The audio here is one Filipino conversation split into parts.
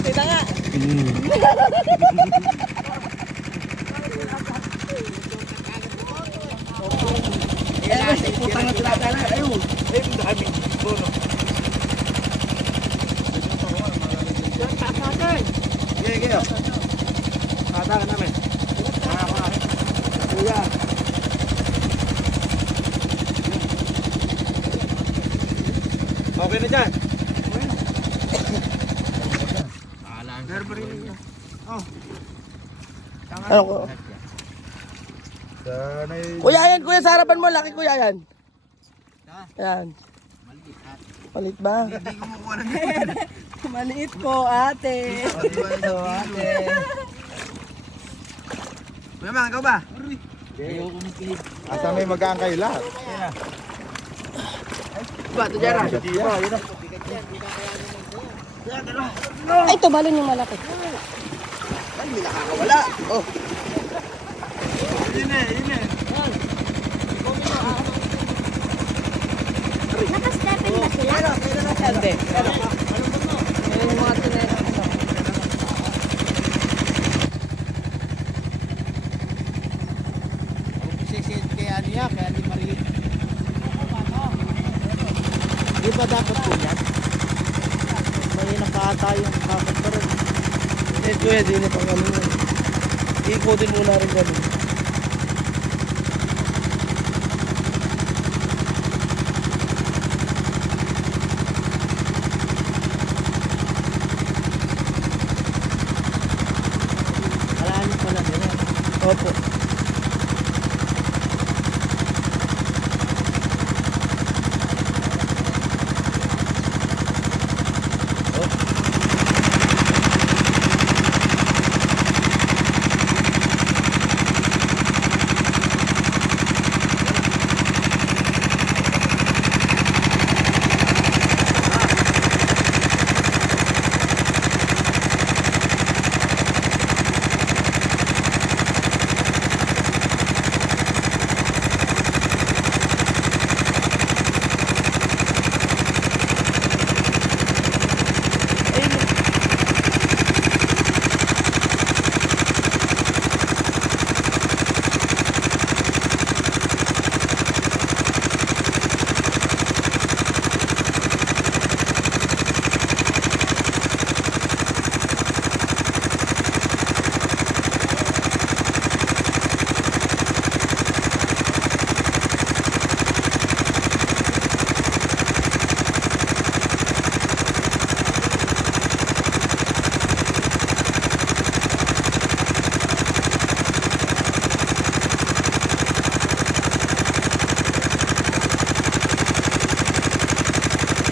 Kita nga. Putang na tinatala. Ayun. Ayun, dami. Bono. Sige, sige. Tatakan namin. Kuya. Okay na dyan. Ano ko? Kuya yan, kuya, sa harapan mo, laki kuya yan. Yan. Maliit ba? Hindi ko makuha na. Maliit po, ate. Ate. Kuya Mang, ikaw ba? Asa may mag-aangkay lahat. Ba, ito dyan. Ay, tubalon yung malaki. Ay, hindi nakakawala. Oh. Yun eh. Naka-stepping ba sila? Hindi. Yung mga tinero. Sisit kaya niya, kaya di mariin. Di ba dapat po yan? May nakata yung dapat pa rin. Eh, kuya, di na pang ano yun. Ikutin muna rin kami. Malalim pala nila. Opo.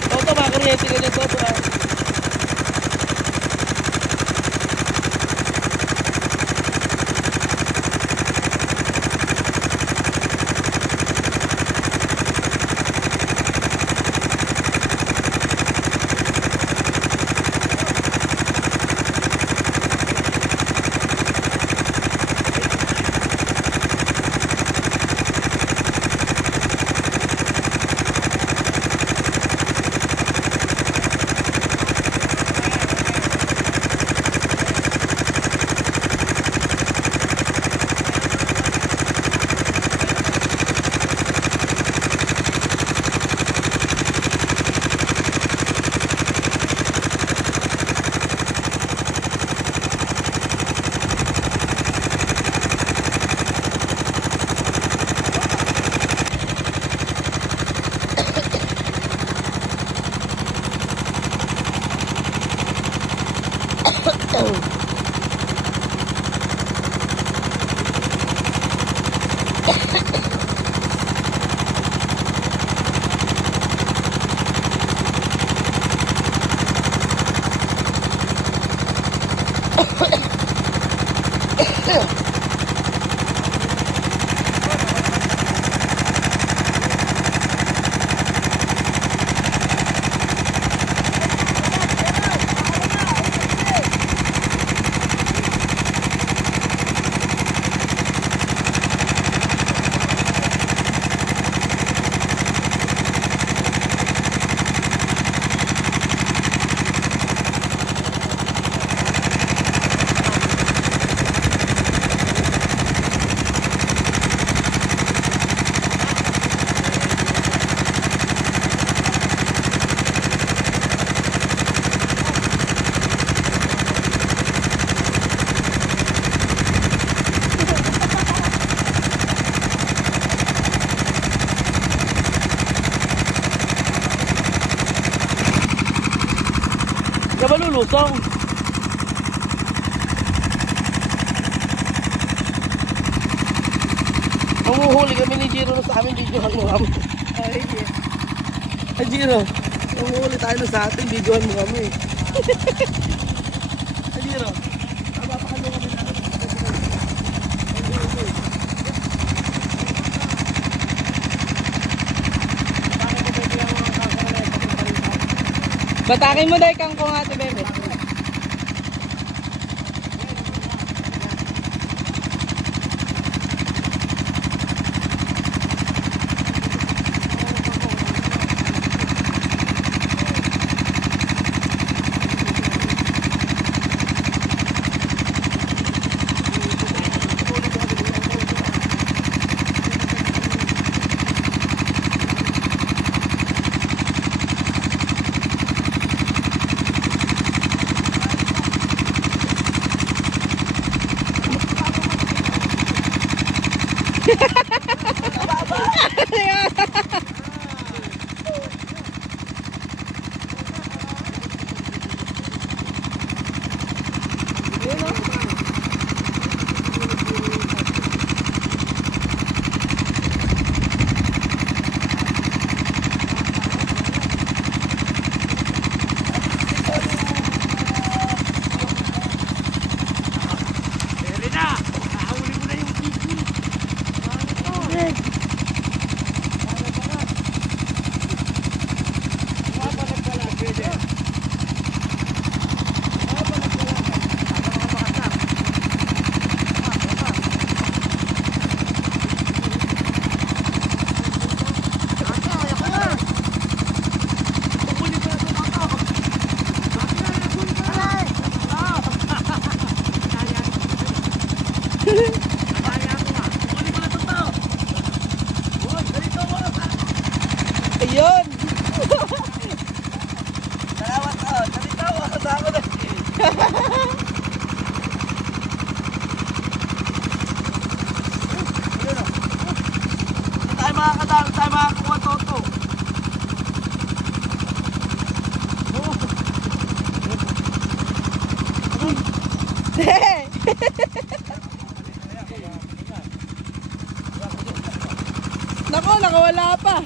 Toto, makakuryente ka dyan, Toto. Kaya ba lulusong? Manguhuli kami ni Jiro sa amin, videohan mo kami. Ay, Jiro, manguhuli tayo na sa atin, videohan mo kami. Ay, Jiro, tapapakan mo kami na. Batakin mo dahil kangkong ate bebe. Ayun! Salamat ka! Salita mo! Kasama na! Tayo makakadaan! Tayo makakakuha toto! Nako, nakawala pa.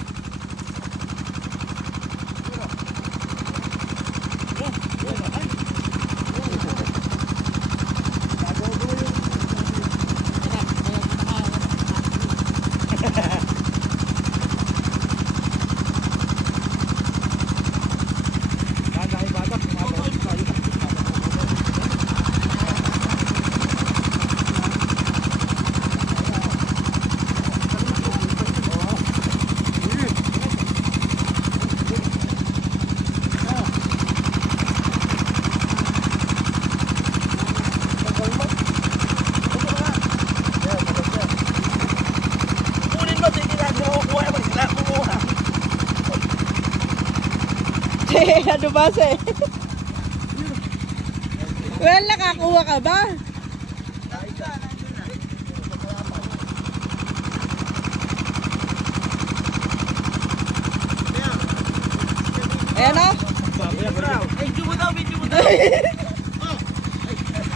Ano ba say? Well, nakakuha ka ba? Ayan o. Ay, video mo daw! Video mo daw!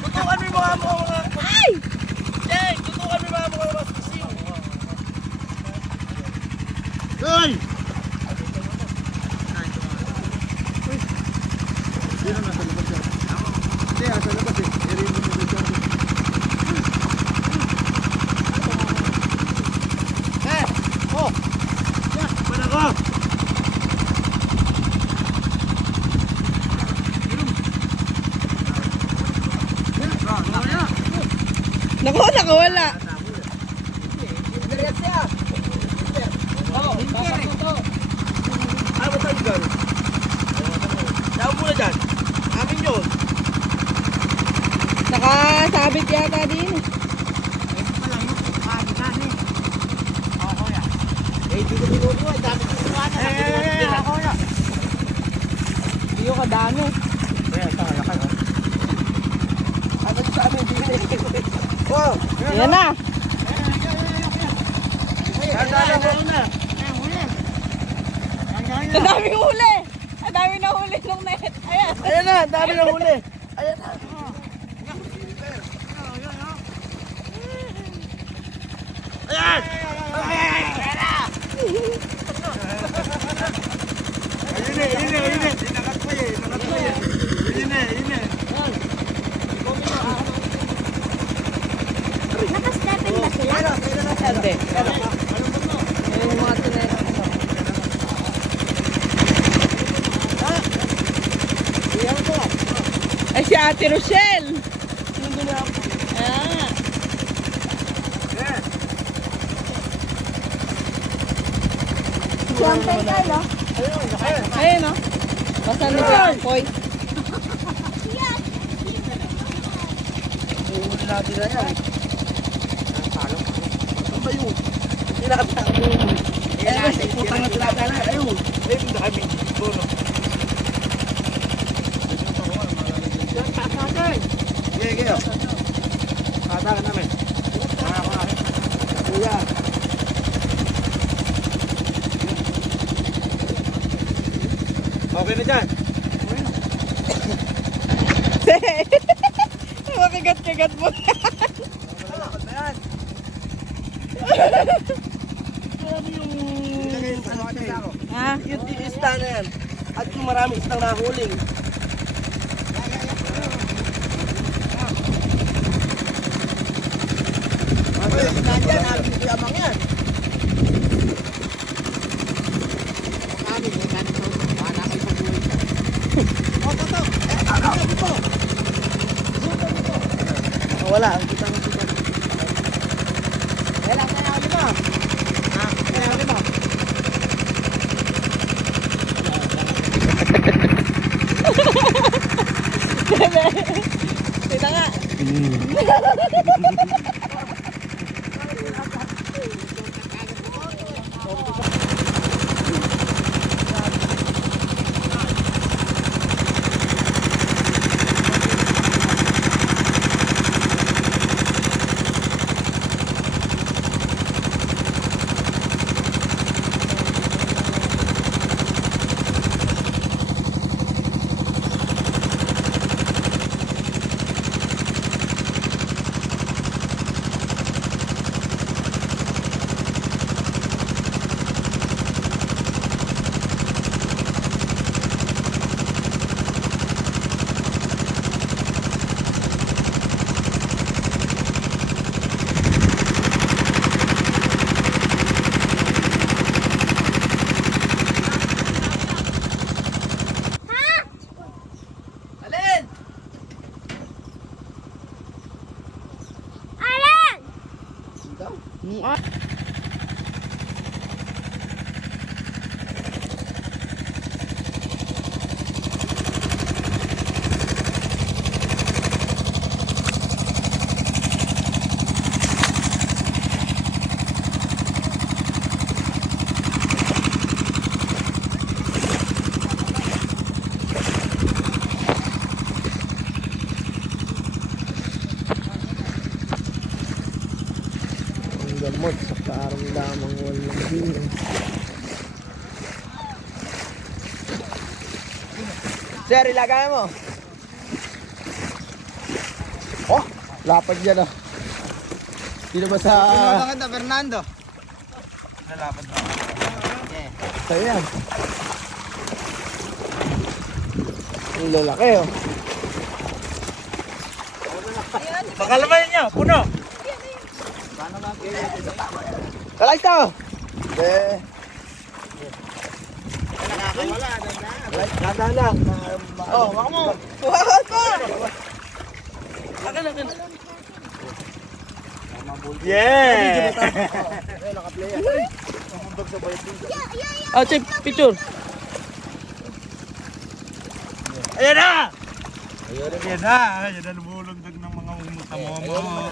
Tutukan mo yung mga mga... Ay! Jay! Tutukan mo yung mga sisiw! Hoy! Sino nasa labas yan? Hindi, nasa labas eh. Irinig mo na dyan. Oh! Pan ako! Nako, nakawala. Ano ba tayo dyan? Daw muna dyan. Amin yun. Nakasabit yata din. Eh, di ko binubuha. Dami ko binubuha na. Ako na. Hindi yung kadami. Ano sa amin? Wow! Ayan na. Ano na? Ang daming huli. Ang dami na huli nung net. Ayan. Ayan na, dami na huli. Ayan na. Ayan! Naka-stepping ba sila? Hindi. Yung mga tinera ko. Ay, si Ate Rochelle. Ah. Jumping tayo. Ayun, no? Basta na si Ampoy. Huli natin na yan. Ano ba yun? Hindi nakataka mo. Ayun, putang na tinatala. Ayun. Ayun na kami. Bono. Sige. Katakan namin. Kuya. Okay na dyan. Makagat-kagat mo. Ha? Yung isda na yan. At yung marami isdang nahuling. Nandiyan, namin yung amang yan. Wala, ang kita ng kita. Kailangan na ako lima. Kailangan lima. Kita nga. Alin? Alan! Ang gamot sa parang lamang walang dino. Sir, ilagay mo. Oh, lapad yan ah. Sino ba sa... Maganda, Fernando. Sa'yo yan. Ang lalaki oh. Pakalaman niyo, puno. Kalay to! Eh. Ganda lang. Oh, waka mo. Waka mo! Akin. Yeah! Oh, Chip, picture. Ayan na! Ayan na! Ayan na, lumulundag ng mga umutamo-mo.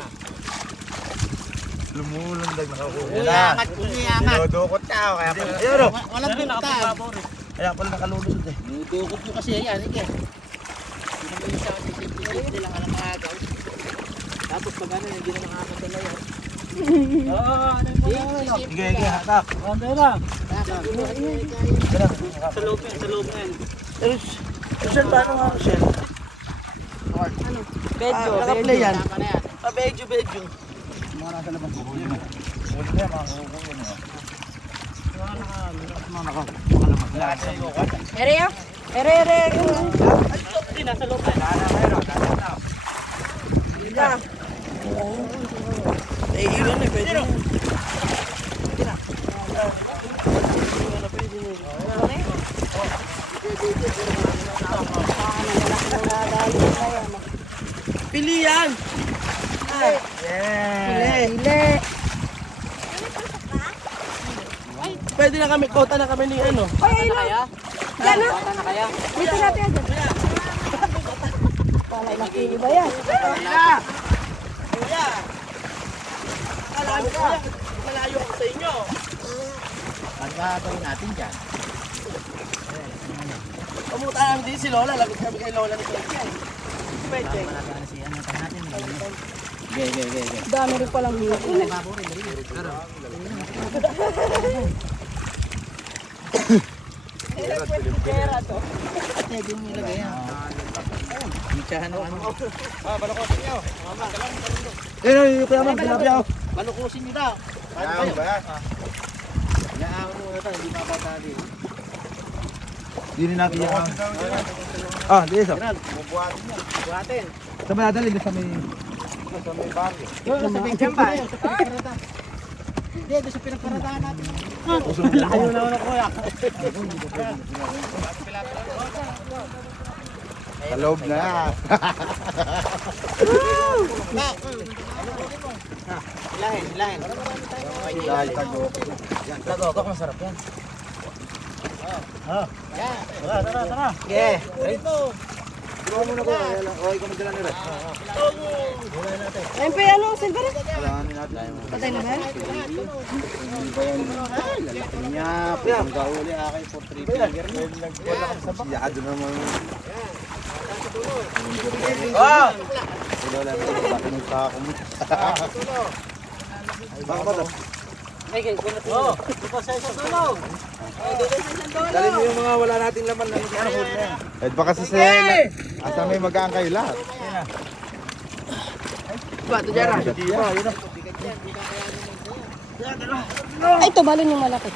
Lumulundag na kakuha. Uyangat, uyangat. Dinudukot ka, kaya pala. Ayan o! Walang pinta. Kaya pala nakalulusot eh. Dinudukot mo kasi yan, ike. Hindi mo yung sa simple lang ang mga agaw. Tapos pag ano, hindi na makakatala yan. Oo, ano yung mga. Sige, hatak. Ano na? Sa loob na yan. Rochelle, paano nga Rochelle? Bedyo, Naka-play yan. Tama na yan. Bedyo. Mga nasa labas ko. Huli na yan, mga kukuha yun. Ere yo. Ere. Hindi, nasa loob na. Iiwan na, pwede na. Pili yan! Pili! Pwede na kami, kota na kami ni ano. Ay, ayun na. Yan na. Bata na kaya? Dito natin agad. Pala, nakili ba yan? Kuya! Akala ko kuya, malayo ako sa inyo. Ang gagawin natin dyan. Pumunta namin din si Lola, lagot kami kay Lola ni Kuya. Pwede. Malagyan si ano pa natin. Okay. Dami rin palang hito. Pwede mo ilagay yan. Itsahan o ano. Yung kaya man, tilapia ako. Balukusin nyo daw. Ayaw ba yan? Inaawin mo na tayo, hindi mapatali. Hindi rin natin yan. Ah, di isa. Buhatin. Sa may dadalhin, sa may... Doon sa Benjam ba? Hindi, doon sa pinagparadaan natin. Layo na ako kuya. Sa loob na. Hilahin. Dahil tago. Tago, masarap yan. Tara. Yeah. Turuan mo na ko. O, ikaw magdala nila. Ayun pa yan, ano, silver? Kailangan natin. Patay na ba yan? Nyap. Ang gahuli akin for 3 finger. Siyado naman. Ah! Wala na. Bakit yung sako mo? Baka ba ito? Dali mo yung mga wala nating laman na hindi ano na. Eh baka sa sela. Asa may mag-aangkay lahat. Bato dyan. Ay, tumalon yung malaki.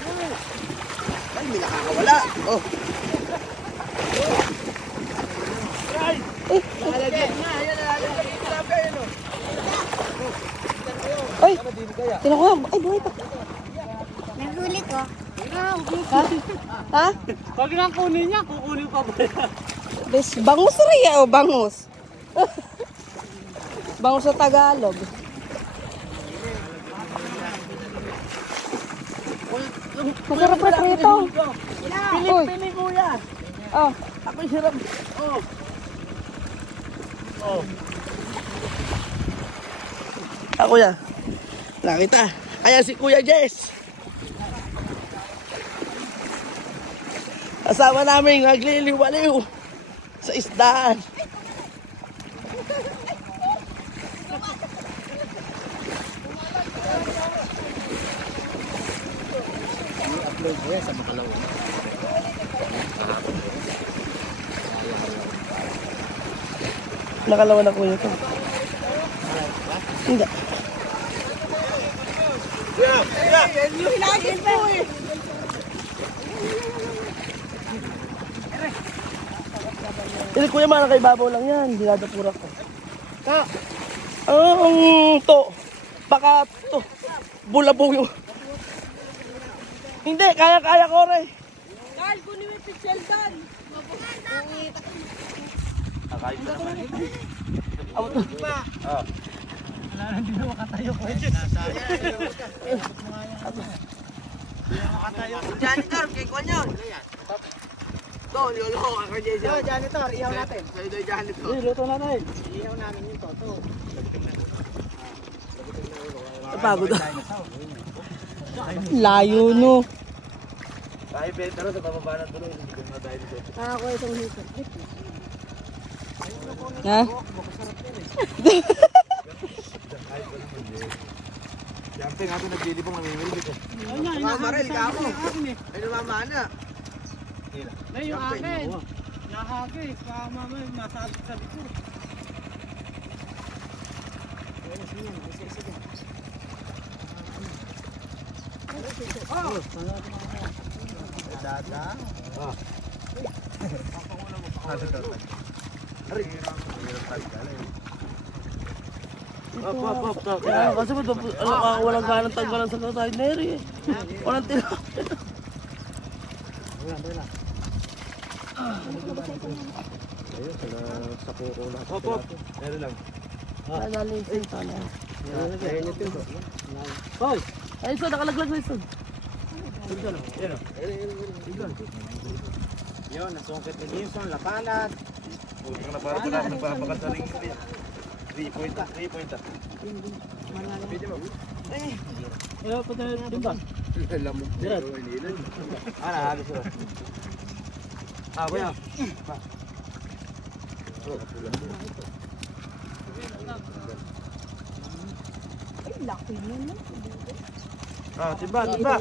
Ay, may nakakawala. Oh. Ay, tinukuha. Ay, buhay pa. Nahuli ko. Ha? Pag nga kunin niya, kukunin pa ba? Bes, bangus rin o bangus. Bangus sa Tagalog. Masarap na prito. Uy. Pili kuya. Oh, Ako hirap. Oh. Ako ya. Nakita. Ayan si Kuya Jess. Kasama namin nagliliwaliw sa isdaan. I-upload ko yan sa Makalaw. Nakalawa na kuya to. Hindi. Yung hinagin pa. Hindi kuya, mga nakaibabaw lang yan. Dinadapurak ko. Ang to. Baka to. Bulabog yung... Hindi, kaya ko rin. Carl, kunin mo yung pixel ban. Janitor, kay Kwan yun. To, lolo ko ako dyan siya. Janitor, ihaw natin. Sa'yo daw janitor. Luto natin. Ihaw namin yung toto. Napagod ako. layo no. Tayo pero sa pababa ng tuloy. Hindi ko na dahil dito. Ako itong hito. Ha? Siyempre nga ito naglilibong namimili dito. Ayun nga, Maril, inahagis ikaw mo. sa akin eh. Ay namamana. Na yung akin. Nahagis. Baka mamaya masagit sa likod. Dada. Ah. Kaya kasi ba't walang ganang tanggalan sa kahit neri eh. Walang tila. Hop, hop. Meron lang. Nalalisin sana. Hoy! Ay, so nakalaglag na iso. Yun, nasungkit ni Jimson, lapanat. Huwag ka na para pala nagpapakat sa ring. 3 point. Pwede mo. Ayaw, pati yung ba? Alam mo. Nahagis ko. Kuya. Ay, laki niya no. Timba. Timba.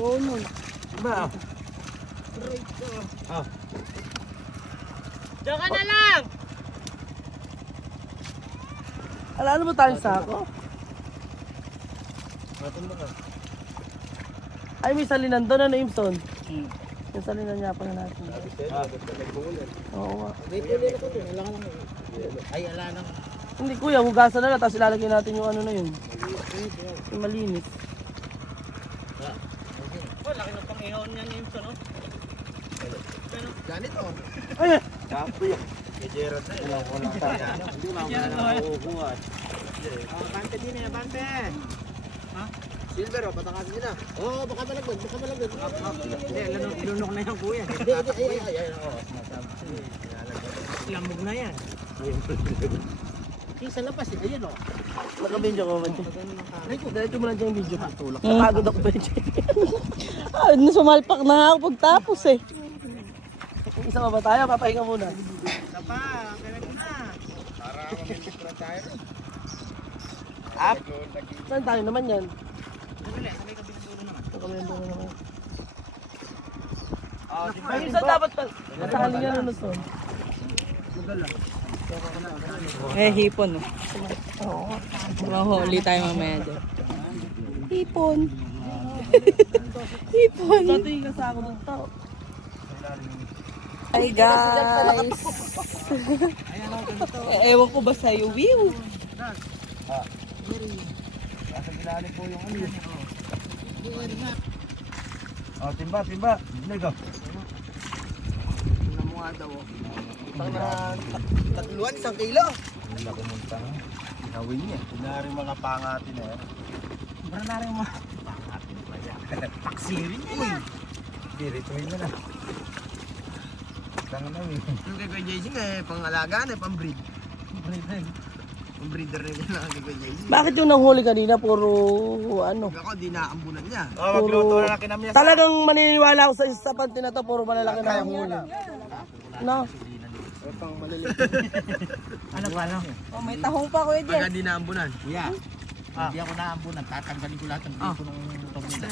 Diyan ka na lang! Alala mo tayong sako? Ay, may salinan doon na Imson. Yung salinan niya pa na natin. Oo nga. Ay, ala nang. Hindi kuya, hugasan na lang, tapos ilalagay natin yung ano na yun. Yung malinis. Oh, laki ng pang-ihaw niya ni Jimson, no? Ganito. Ay! Kapo yan. Kay Gerard na yun. Hindi lang nakukuha. Bante din eh, bante. Silver, patakasin nyo na. Oo, baka malagdag. Hindi, ilunok na yan, kuya. Lamog na yan. Sa labas, ayun o. Naka-video ko man. Diretso mo lang dyan yung video. Napagod ako pa dyan. Sumalpak na nga ako pagtapos eh. Isa pa ba tayo? Papahinga muna. Tapa, kailan mo na. Para mamimitra tayo. Up! Saan tayo naman yan? Dali, sabay ka binudulo naman. Sa kabilang dulo naman. Di Ay, isa dapat pa. Nasali nga na Luzon. Eh, hipon. Oh. Oo. Mahuli tayo mamaya dyan. Hipon. Dati yung kasako ng tao. Hi guys! Ewan ko ba sa'yo, Wiw? Nasa bilalim po yung ano. Timba. Binig ka. Tingnan mo nga daw. Tatluan, 1 kilo. Ano na pumunta nga? Gawin niya. Pinari mga pangatin na yan. Para na rin mo. Paksirin niya. Dirituin mo na. Tangan na eh. Yung kay Kuya JC nga eh, pang-alagaan eh, pang-breed. Pang-breeder rin yan ang kay Kuya JC. Bakit yung nanghuli kanina puro ano? Ako, di naambunan niya. Magluto na kinamya sa... Talagang maniniwala ako sa isa panty na to, puro malalaki na ang huli. No? Ano pa, ano? Oh, may tahong pa kuya Pagka Jess. di naambunan. Kuya, hindi ako naambunan. Tatanggalin ko lahat ng tipo ng pamilya.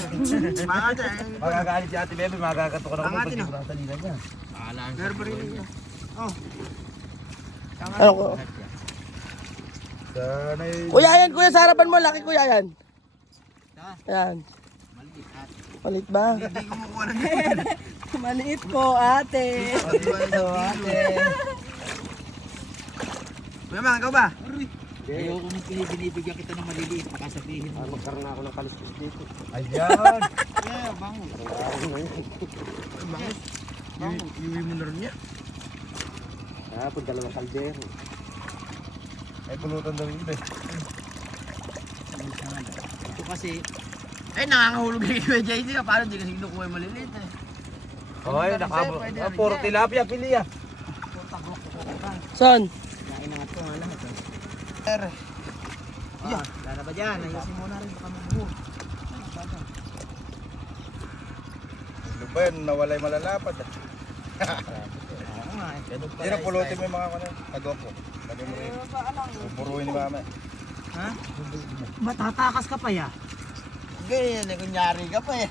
Baka dyan. Magagalit si Ate Bebe, magagato ka na Ang kung atin, pag-ibra sa lina niya. Meron pa rin niya. Oh. Ano ko? Sana'y... Kuya yan, kuya, sa harapan mo, laki kuya yan. Yan. Maliit at. Palit ba? Hindi ko makuha ng yan. Maliit po ate. Kuya Mang, ikaw ba? Ayoko nung binibigyan kita ng maliliit. Baka sabihin mo. Magkaroon na ako ng kaliskis dito. Ayan! Yeah, bango. Bango. Iuwi mo na rin niya. Pag dalawang kaldero. Ay, pulutan daw yun eh. Ito kasi, nakakahulog kay Kuya JC. Paano di kasi kinukuha yung maliliit eh. Hoy, nakabot. Puro tilapia, pili ah. Son? Nainangat ko nga lahat eh. Wala na ba dyan? Ayusin mo na rin. Baka mabuho. Ano ba yan? Nawalay malalapad ah. Oo nga eh. Ganun pala Hindi na yung pulutin style. mo yung mga kanan. Adobo. Lagay mo rin. Puruin ni mama. Ha? Matatakas ka pa ya? ganyan, kunyari ka pa eh.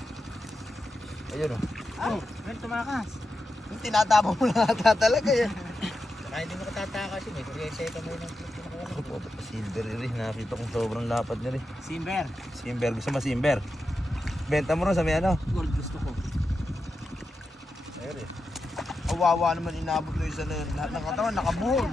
Ayun o. Well, tumakas. Yung tinatapon mo lang ata talaga yan. Saka hindi mo katatakas yun eh. Kuryente ka mo yun. Ako po, silver rin. Nakita kong sobrang lapad niya rin. Simber. Simber, gusto mo simber? Benta mo rin sa may ano? Gold gusto ko. Ayun eh. Kawawa naman inabot mo isa na yun. Lahat ng katawan nakabuhol.